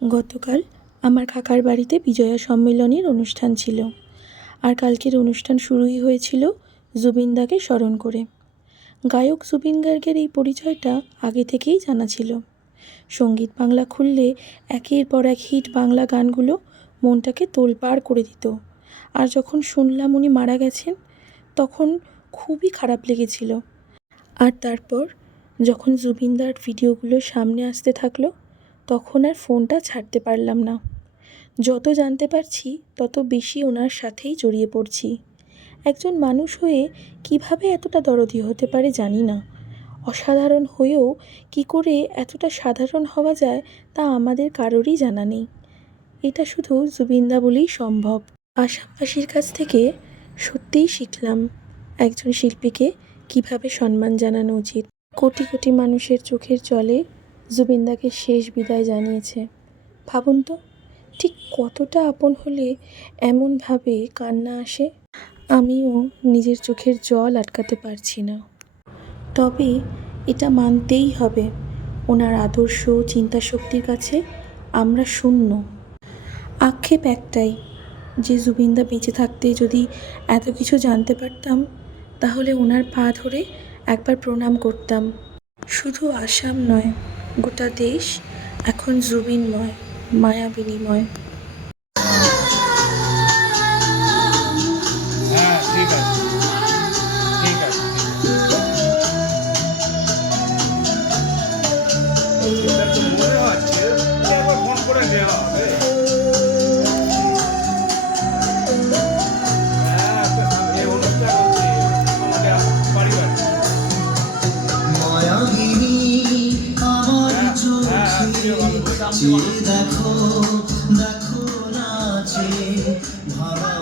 গতকাল আমার কাকার বাড়িতে বিজয়া সম্মেলনের অনুষ্ঠান ছিল। আর কালকের অনুষ্ঠান শুরুই হয়েছিল জুবিনদাকে স্মরণ করে। গায়ক জুবিন গার্গের এই পরিচয়টা আগে থেকেই জানা ছিল। সঙ্গীত বাংলা খুললে একের পর এক হিট বাংলা গানগুলো মনটাকে তোলপাড় করে দিত। আর যখন শুনলাম উনি মারা গেছেন, তখন খুবই খারাপ লেগেছিল। আর তারপর যখন জুবিনদার ভিডিওগুলো সামনে আসতে থাকলো, তখন আর ফোনটা ছাড়তে পারলাম না। যত জানতে পারছি তত বেশি ওনার সাথেই জড়িয়ে পড়ছি। একজন মানুষ হয়ে কিভাবে এতটা দরদি হতে পারে জানি না। অসাধারণ হয়েও কি করে এতটা সাধারণ হওয়া যায় তা আমাদের কারোরই জানা নেই। এটা শুধু জুবিনদা বলেই সম্ভব। আসামবাসীর কাছ থেকে সত্যিই শিখলাম একজন শিল্পীকে কিভাবে সম্মান জানানো উচিত। কোটি কোটি মানুষের চোখের জলে জুবিনদাকে শেষ বিদায় জানিয়েছে। ভাবুন তো, ঠিক কতটা আপন হলে এমনভাবে কান্না আসে। আমিও নিজের চোখের জল আটকাতে পারছি না। তবে এটা মানতেই হবে, ওনার আদর্শ চিন্তাশক্তির কাছে আমরা শূন্য। আক্ষেপ একটাই, যে জুবিনদা বেঁচে থাকতে যদি এত কিছু জানতে পারতাম, তাহলে ওনার পা ধরে একবার প্রণাম করতাম। শুধু আসাম নয়, গোটা দেশ এখন জুবিনময়, মায়া বিনিময়। ঠিক আছে, ঠিক আছে, মনে হচ্ছে একবার ফোন করে নেওয়া হবে। এই অনুষ্ঠান হচ্ছে আমাদের পারিবারিক। মায়াবিনী আমার চোখে চেয়ে দেখো, দেখো নাচে ভরা